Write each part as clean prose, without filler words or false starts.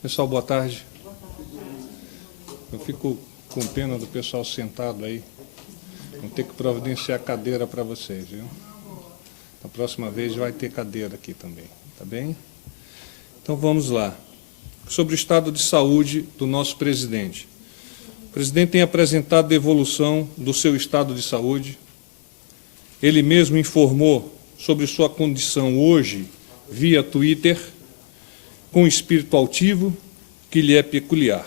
Pessoal, boa tarde. Eu fico com pena do pessoal sentado aí. Vou ter que providenciar cadeira para vocês, viu? Na próxima vez vai ter cadeira aqui também, tá bem? Então vamos lá. Sobre o estado de saúde do nosso presidente. O presidente tem apresentado a evolução do seu estado de saúde. Ele mesmo informou sobre sua condição hoje via Twitter, com espírito altivo que lhe é peculiar.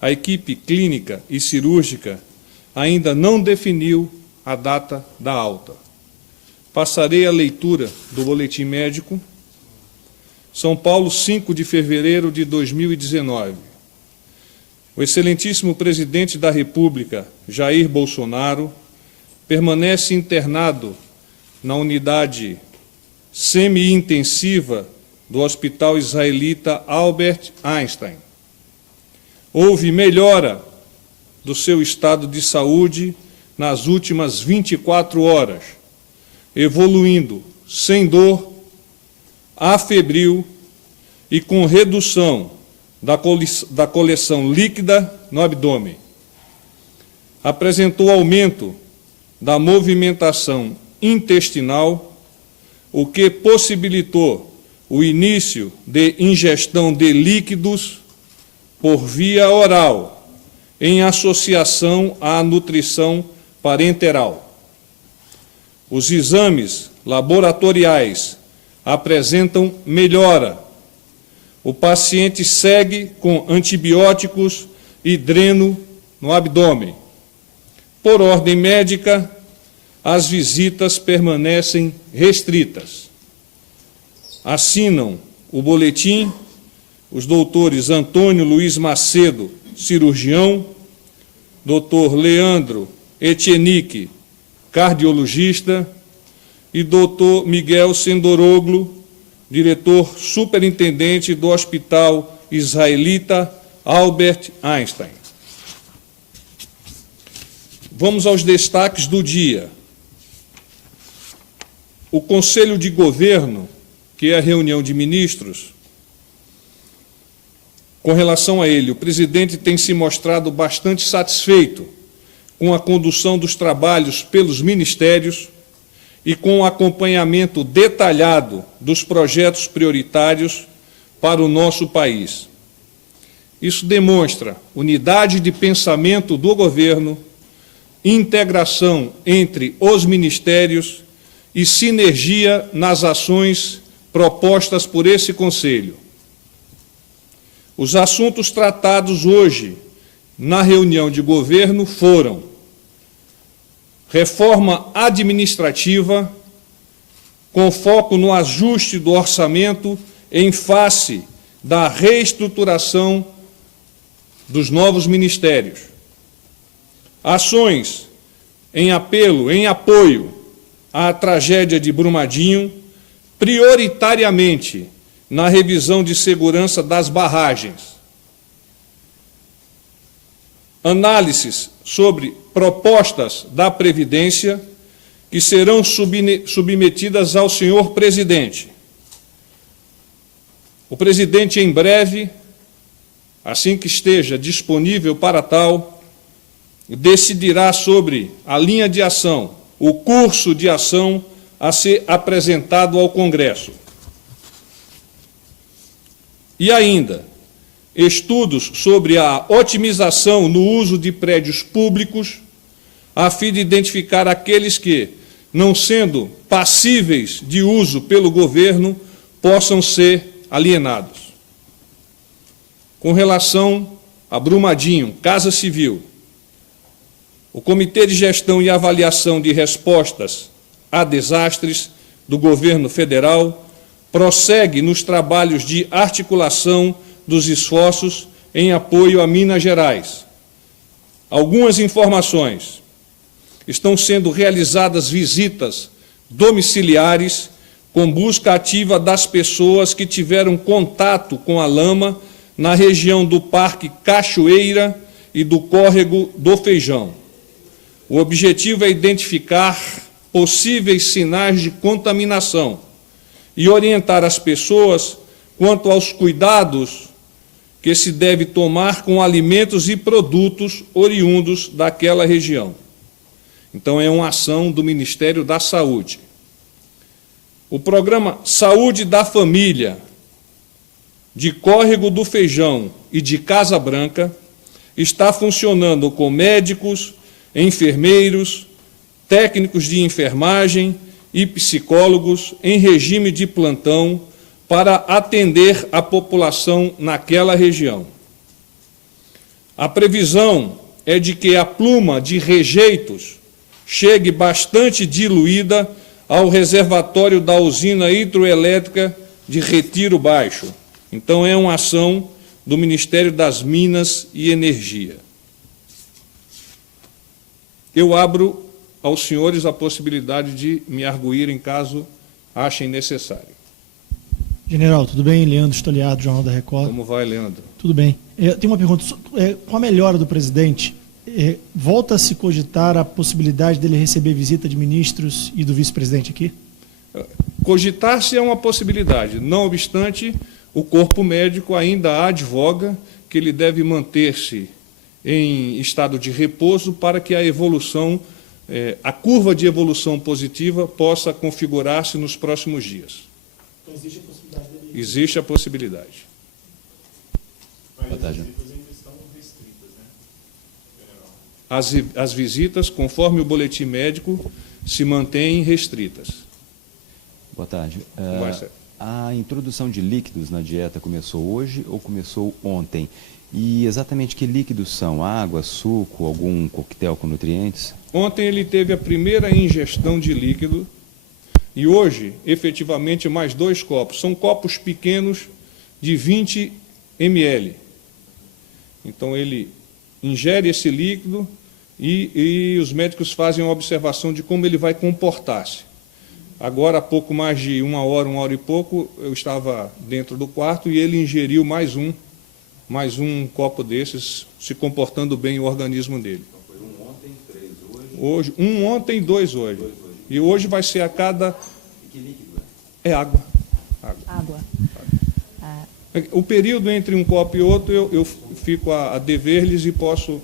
A equipe clínica e cirúrgica ainda não definiu a data da alta. Passarei a leitura do boletim médico. São Paulo, 5 de fevereiro de 2019. O excelentíssimo presidente da República, Jair Bolsonaro, permanece internado na unidade semi-intensiva do Hospital Israelita Albert Einstein. Houve melhora do seu estado de saúde nas últimas 24 horas, evoluindo sem dor, afebril e com redução da coleção líquida no abdômen. Apresentou aumento da movimentação intestinal, o que possibilitou o início de ingestão de líquidos por via oral, em associação à nutrição parenteral. Os exames laboratoriais apresentam melhora. O paciente segue com antibióticos e dreno no abdômen. Por ordem médica, as visitas permanecem restritas. Assinam o boletim os doutores Antônio Luiz Macedo, cirurgião, doutor Leandro Etienique, cardiologista, e doutor Miguel Sendoroglu, diretor superintendente do Hospital Israelita Albert Einstein. Vamos aos destaques do dia. O Conselho de Governo, que é a reunião de ministros, com relação a ele, o presidente tem se mostrado bastante satisfeito com a condução dos trabalhos pelos ministérios e com o acompanhamento detalhado dos projetos prioritários para o nosso país. Isso demonstra unidade de pensamento do governo, integração entre os ministérios e sinergia nas ações propostas por esse Conselho. Os assuntos tratados hoje na reunião de governo foram: reforma administrativa, com foco no ajuste do orçamento em face da reestruturação dos novos ministérios. Ações em apoio à tragédia de Brumadinho, prioritariamente na revisão de segurança das barragens. Análises sobre propostas da Previdência que serão submetidas ao senhor presidente. O presidente, em breve, assim que esteja disponível para tal, decidirá sobre a linha de ação, o curso de ação a ser apresentado ao Congresso. E ainda, estudos sobre a otimização no uso de prédios públicos, a fim de identificar aqueles que, não sendo passíveis de uso pelo governo, possam ser alienados. Com relação a Brumadinho, Casa Civil, o Comitê de Gestão e Avaliação de Respostas a Desastres do Governo Federal prossegue nos trabalhos de articulação dos esforços em apoio a Minas Gerais. Algumas informações. Estão sendo realizadas visitas domiciliares com busca ativa das pessoas que tiveram contato com a lama na região do Parque Cachoeira e do Córrego do Feijão. O objetivo é identificar possíveis sinais de contaminação e orientar as pessoas quanto aos cuidados que se deve tomar com alimentos e produtos oriundos daquela região. Então, é uma ação do Ministério da Saúde. O programa Saúde da Família, de Córrego do Feijão e de Casa Branca, está funcionando com médicos, enfermeiros, técnicos de enfermagem e psicólogos em regime de plantão para atender a população naquela região. A previsão é de que a pluma de rejeitos chegue bastante diluída ao reservatório da usina hidroelétrica de Retiro Baixo. Então, é uma ação do Ministério das Minas e Energia. Eu abro aos senhores a possibilidade de me arguírem caso achem necessário. General, tudo bem? Leandro Stoliado, Jornal da Record. Como vai, Leandro? Tudo bem. Tem uma pergunta. Com a melhora do presidente, volta a se cogitar a possibilidade dele receber visita de ministros e do vice-presidente aqui? Cogitar-se é uma possibilidade. Não obstante, o corpo médico ainda advoga que ele deve manter-se em estado de repouso para que a evolução, a curva de evolução positiva possa configurar-se nos próximos dias. Então, existe a possibilidade dele? Existe a possibilidade. As visitas, conforme o boletim médico, se mantêm restritas. Boa tarde. A introdução de líquidos na dieta começou hoje ou começou ontem? E exatamente que líquidos são? Água, suco, algum coquetel com nutrientes? Ontem ele teve a primeira ingestão de líquido e hoje, efetivamente, mais 2 copos. São copos pequenos de 20 ml. Então, ele ingere esse líquido e os médicos fazem uma observação de como ele vai comportar-se. Agora, há pouco mais de uma hora e pouco, eu estava dentro do quarto e ele ingeriu mais um copo desses, se comportando bem o organismo dele. Então, foi um ontem, 3 hoje? Um ontem e 2 hoje. E hoje vai ser a cada... E que líquido é? É água. Água. O período entre um copo e outro, eu fico a dever-lhes e posso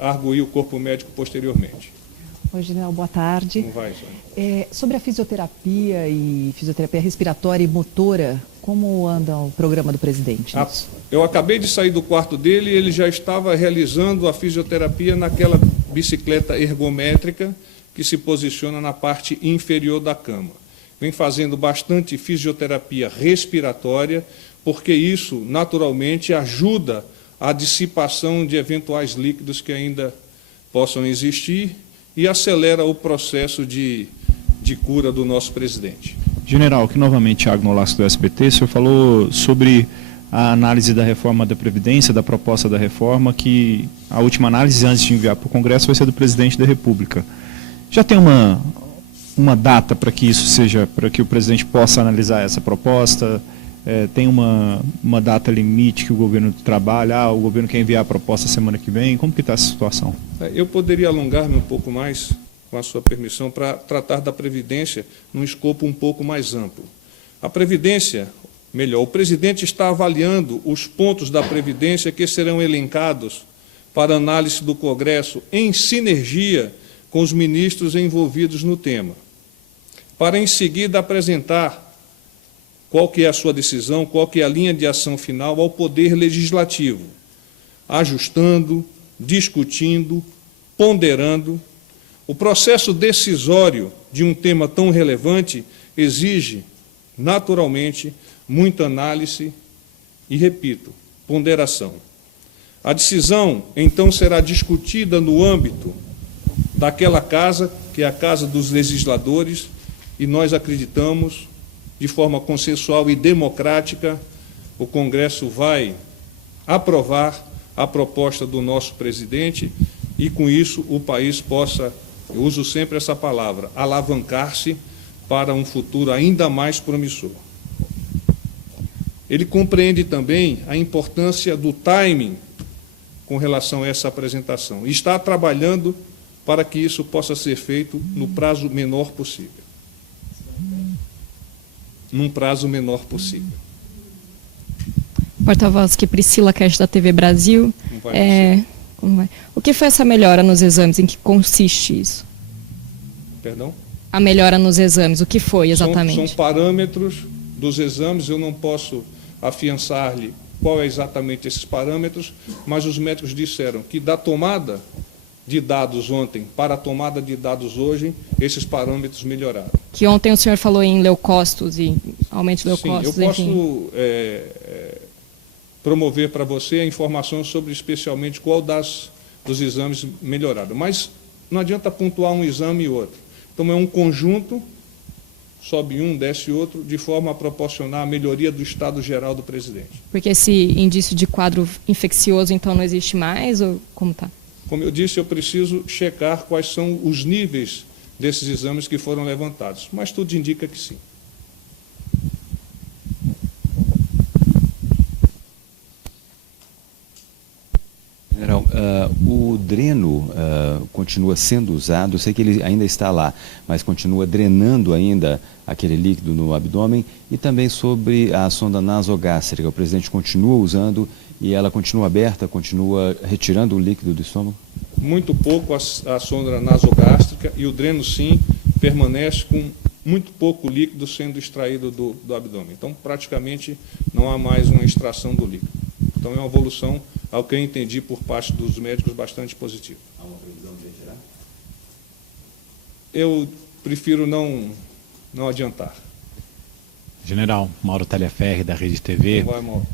arguir o corpo médico posteriormente. Oi, general, boa tarde. Como vai, Sônia? Sobre a fisioterapia e fisioterapia respiratória e motora, como anda o programa do presidente? Eu acabei de sair do quarto dele e ele já estava realizando a fisioterapia naquela bicicleta ergométrica que se posiciona na parte inferior da cama. Vem fazendo bastante fisioterapia respiratória, porque isso, naturalmente, ajuda a dissipação de eventuais líquidos que ainda possam existir e acelera o processo de cura do nosso presidente. General, aqui novamente, Thiago Nolasco do SBT, o senhor falou sobre a análise da reforma da Previdência, da proposta da reforma, que a última análise antes de enviar para o Congresso vai ser do presidente da República. Já tem uma data para que isso seja, para que o presidente possa analisar essa proposta? Tem uma data limite que o governo trabalha? O governo quer enviar a proposta semana que vem? Como que está essa situação? Eu poderia alongar-me um pouco mais, com a sua permissão, para tratar da Previdência num escopo um pouco mais amplo. A Previdência, melhor, o presidente está avaliando os pontos da Previdência que serão elencados para análise do Congresso em sinergia com os ministros envolvidos no tema, para em seguida apresentar qual que é a sua decisão, qual que é a linha de ação final ao Poder Legislativo, ajustando, discutindo, ponderando. O processo decisório de um tema tão relevante exige, naturalmente, muita análise e, repito, ponderação. A decisão, então, será discutida no âmbito daquela casa, que é a Casa dos Legisladores, e nós acreditamos, de forma consensual e democrática, o Congresso vai aprovar a proposta do nosso presidente e, com isso, o país possa, eu uso sempre essa palavra, alavancar-se para um futuro ainda mais promissor. Ele compreende também a importância do timing com relação a essa apresentação e está trabalhando para que isso possa ser feito no prazo menor possível. num prazo menor possível. Porta-voz, que Priscila Cash da TV Brasil. Não vai Como vai? O que foi essa melhora nos exames? Em que consiste isso? Perdão? A melhora nos exames, o que foi exatamente? São parâmetros dos exames, eu não posso afiançar-lhe qual é exatamente esses parâmetros, mas os médicos disseram que da tomada de dados ontem para a tomada de dados hoje, esses parâmetros melhoraram. Que ontem o senhor falou em leucócitos e aumento de leucócitos, Sim, eu enfim. posso promover para você a informação sobre especialmente qual dos exames melhoraram. Mas não adianta pontuar um exame e outro. Então é um conjunto, sobe um, desce outro, de forma a proporcionar a melhoria do estado geral do presidente. Porque esse indício de quadro infeccioso, então, não existe mais, ou como está? Como eu disse, eu preciso checar quais são os níveis desses exames que foram levantados, mas tudo indica que sim. General, o dreno continua sendo usado, eu sei que ele ainda está lá, mas continua drenando ainda aquele líquido no abdômen, e também sobre a sonda nasogástrica, o presidente continua usando e ela continua aberta, continua retirando o líquido do estômago? Muito pouco a sonda nasogástrica, e o dreno sim permanece com muito pouco líquido sendo extraído do abdômen. Então praticamente não há mais uma extração do líquido. Então é uma evolução, ao que eu entendi por parte dos médicos, bastante positiva. Há uma previsão de retirar? Eu prefiro não adiantar. General, Mauro Taliaferri, da Rede TV. Não vai, Mauro.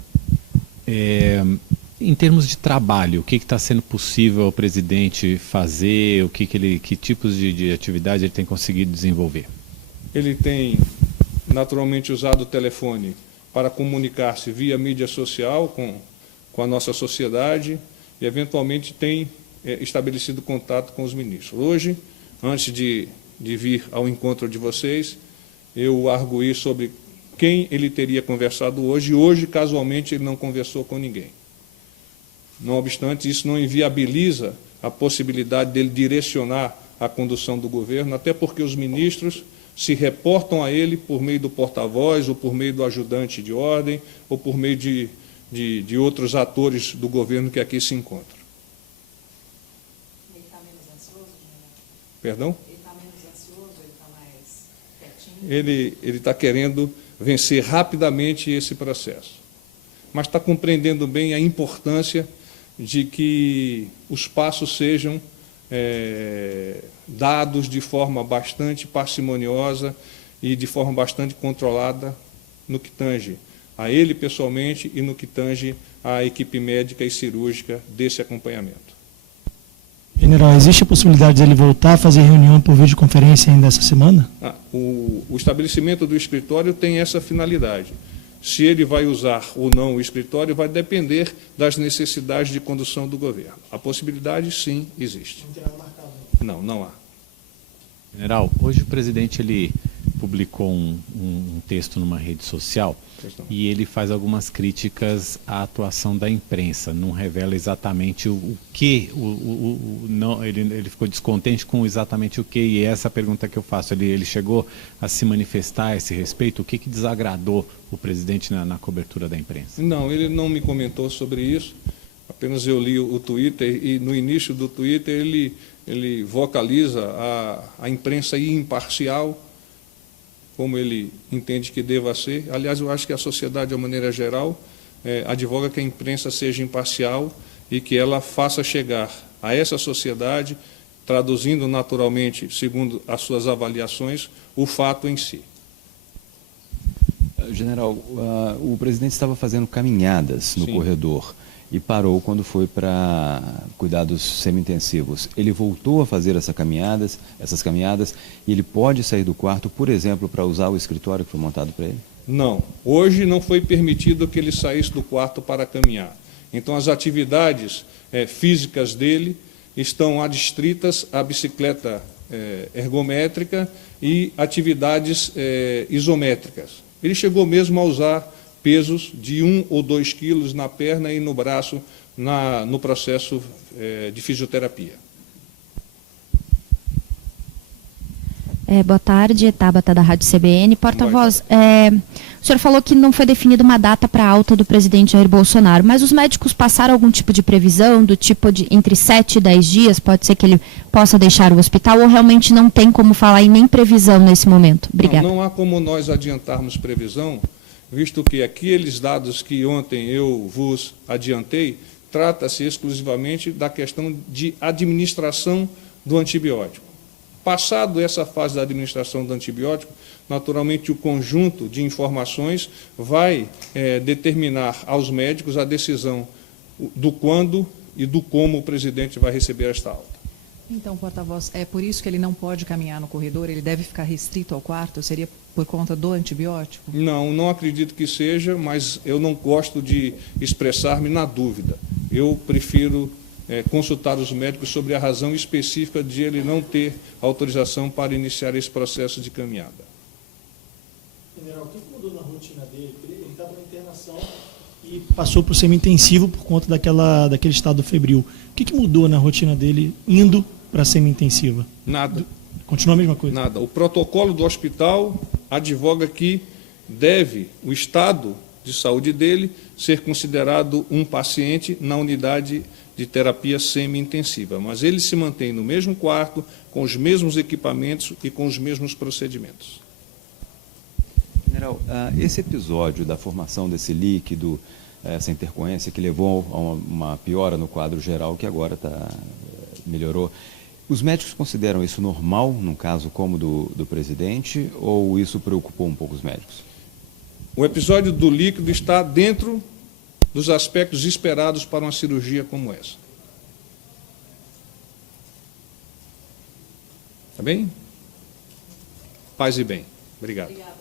Em termos de trabalho, o que está sendo possível ao presidente fazer, que tipos de atividade ele tem conseguido desenvolver? Ele tem naturalmente usado o telefone para comunicar-se via mídia social com a nossa sociedade e, eventualmente, tem estabelecido contato com os ministros. Hoje, antes de vir ao encontro de vocês, eu arguí sobre quem ele teria conversado hoje, e hoje, casualmente, ele não conversou com ninguém. Não obstante, isso não inviabiliza a possibilidade dele direcionar a condução do governo, até porque os ministros se reportam a ele por meio do porta-voz, ou por meio do ajudante de ordem, ou por meio de outros atores do governo que aqui se encontram. Ele está menos ansioso, General? Perdão? Ele está menos ansioso, ele está mais quietinho? Ele está querendo vencer rapidamente esse processo, mas está compreendendo bem a importância de que os passos sejam dados de forma bastante parcimoniosa e de forma bastante controlada no que tange a ele pessoalmente e no que tange à equipe médica e cirúrgica desse acompanhamento. General, existe a possibilidade dele voltar a fazer reunião por videoconferência ainda essa semana? O estabelecimento do escritório tem essa finalidade. Se ele vai usar ou não o escritório vai depender das necessidades de condução do governo. A possibilidade, sim, existe. Não há. General, hoje o presidente ele publicou um texto numa rede social e ele faz algumas críticas à atuação da imprensa. Não revela exatamente o que, não, ele ficou descontente com exatamente o que, e essa é a pergunta que eu faço. Ele chegou a se manifestar a esse respeito? O que desagradou o presidente na cobertura da imprensa? Não, ele não me comentou sobre isso, apenas eu li o Twitter, e no início do Twitter ele vocaliza a imprensa imparcial, como ele entende que deva ser. Aliás, eu acho que a sociedade, de uma maneira geral, advoga que a imprensa seja imparcial e que ela faça chegar a essa sociedade, traduzindo naturalmente, segundo as suas avaliações, o fato em si. General, o presidente estava fazendo caminhadas no corredor e parou quando foi para cuidados semi-intensivos. Ele voltou a fazer essas caminhadas, e ele pode sair do quarto, por exemplo, para usar o escritório que foi montado para ele? Não. Hoje não foi permitido que ele saísse do quarto para caminhar. Então, as atividades físicas dele estão adstritas à bicicleta ergométrica e atividades isométricas. Ele chegou mesmo a usar pesos de 1 ou 2 quilos na perna e no braço no processo de fisioterapia. Boa tarde, Tabata da Rádio CBN. Porta-voz, o senhor falou que não foi definida uma data para a alta do presidente Jair Bolsonaro, mas os médicos passaram algum tipo de previsão, do tipo de entre 7 e 10 dias, pode ser que ele possa deixar o hospital, ou realmente não tem como falar em nem previsão nesse momento? Obrigada. Não há como nós adiantarmos previsão, visto que aqueles dados que ontem eu vos adiantei, trata-se exclusivamente da questão de administração do antibiótico. Passado essa fase da administração do antibiótico, naturalmente o conjunto de informações vai determinar aos médicos a decisão do quando e do como o presidente vai receber esta alta. Então, porta-voz, é por isso que ele não pode caminhar no corredor? Ele deve ficar restrito ao quarto? Seria por conta do antibiótico? Não acredito que seja, mas eu não gosto de expressar-me na dúvida. Eu prefiro consultar os médicos sobre a razão específica de ele não ter autorização para iniciar esse processo de caminhada. General, o que mudou na rotina dele? Ele estava na internação e passou para o semi-intensivo por conta daquele estado febril. O que mudou na rotina dele indo para a semi-intensiva? Nada. Continua a mesma coisa? Nada. O protocolo do hospital advoga que deve o estado de saúde dele ser considerado um paciente na unidade de terapia semi-intensiva, mas ele se mantém no mesmo quarto, com os mesmos equipamentos e com os mesmos procedimentos. General, esse episódio da formação desse líquido, essa intercorrência que levou a uma piora no quadro geral, que agora melhorou, os médicos consideram isso normal, num caso como do presidente, ou isso preocupou um pouco os médicos? O episódio do líquido está dentro dos aspectos esperados para uma cirurgia como essa. Tá bem? Paz e bem. Obrigado. Obrigado.